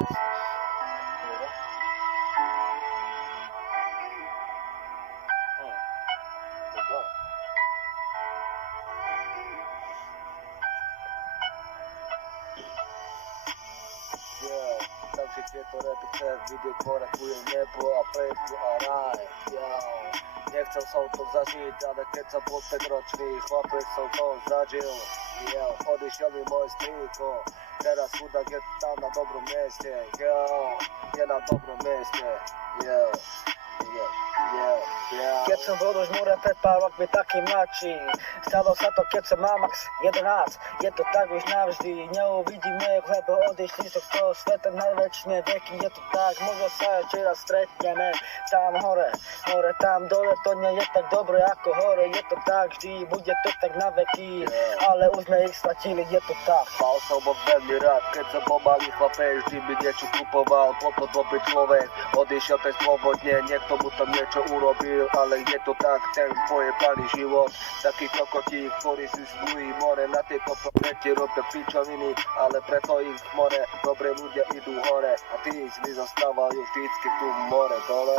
Tam się tieto repy przez wideo ratują niebo, a pęku, a raj. Nie chcą są to zażyć, ale keď sa pod tak roční chlapec są to zažil. Odišiel mi môj strýko, teraz chudák je tam na dobrom mieste. Je na dobrom mieste. Keď som bol už múre pred pár rokmi taký mladší, stalo sa to, keď som mal max 11. Je to tak už navždy, neuvidíme, lebo odišli sa z toho sveta na večné veky. Je to tak, možno sa ešte raz stretneme tam hore, tam dole, to nie je tak dobre ako hore. Je to tak vždy, bude to tak na veky, ale už sme ich stratili, je to tak. Mal som ho veľmi rád, keď som bol malý chlapec, vždy mi niečo kupoval, potom dobrý človek odišiel ten slobodne, niekto mu tam niečo urobil, ale je to tak, ten pojebaný život. Taký kokotík, ktorí si zbújí more, na tejto planete robia pičoviny, ale preto ich more, dobré ľudia idú hore a tí zlí zostávajú vždycky tu more dole.